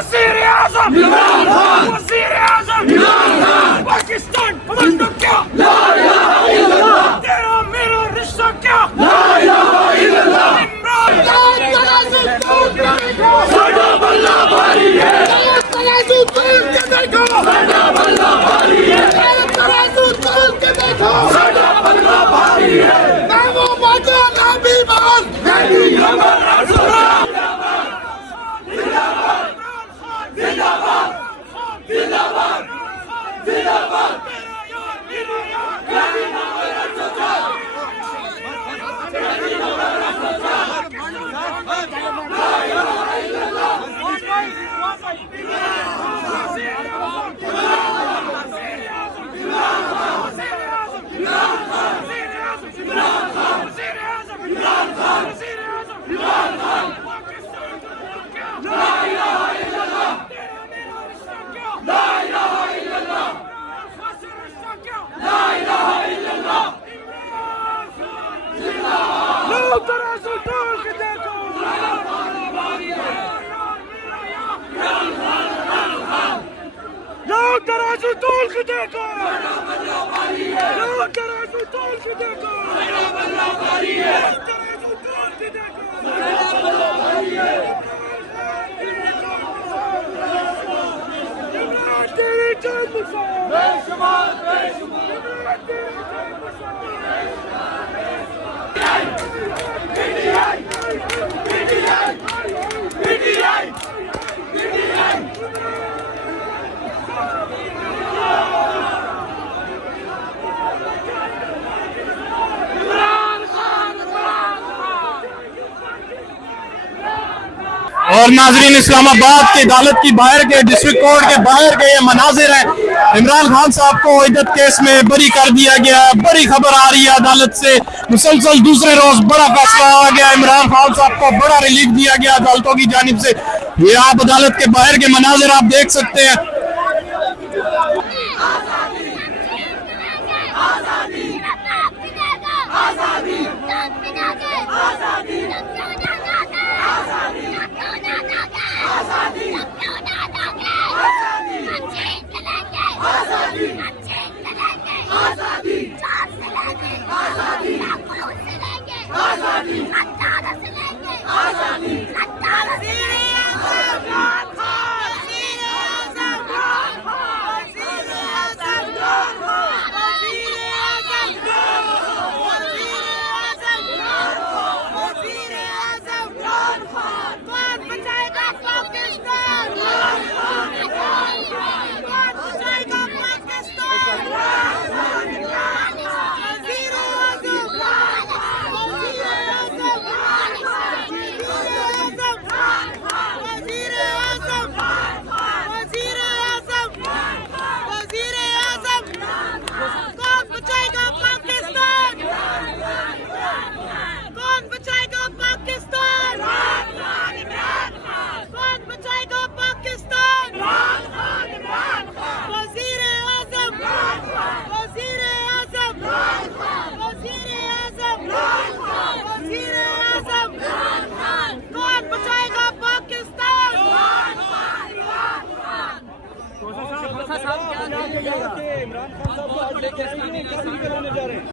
वज़ीर-ए-आज़म इमरान खान, वज़ीर-ए-आज़म इमरान खान, पाकिस्तान कमांडो क्या, ला इलाहा इल्लल्लाह, तेरा मेरा रिश्ता क्या, ला इलाहा इल्लल्लाह, इमरान साडा बल्ला भारी है, तराजू तोल के देखो, साडा बल्ला भारी है, तराजू तोल के देखो, साडा बल्ला भारी है, मैं वो बाजा ना बीमार, नहीं हमारा सुरा, जिंदाबाद जिंदाबाद जिंदाबाद जिंदाबाद मेरा यार नहीं हमारा सुरा, नहीं हमारा सुरा, ला इलाहा इल्लल्लाह, तराजू तोल के देखो, लो तराजू तोल के देखो, लो तराजू तोल के देखो, तराजू तोल के देखो, इमरान तेरी जान मुसाफिर, बेशुमार बेशुमार, इमरान तेरी जान मुसाफिर, और नाजरीन, इस्लामाबाद की अदालत की बाहर के डिस्ट्रिक्ट कोर्ट के बाहर के ये मनाजिर है। इमरान खान साहब को इद्दत केस में बरी कर दिया गया। बड़ी खबर आ रही है अदालत से, मुसलसल दूसरे रोज बड़ा फैसला आ गया। इमरान खान साहब को बड़ा रिलीफ दिया गया अदालतों की जानिब से। ये आप अदालत के बाहर के मनाजिर आप देख सकते हैं। इमरान खान साहब को आज लेके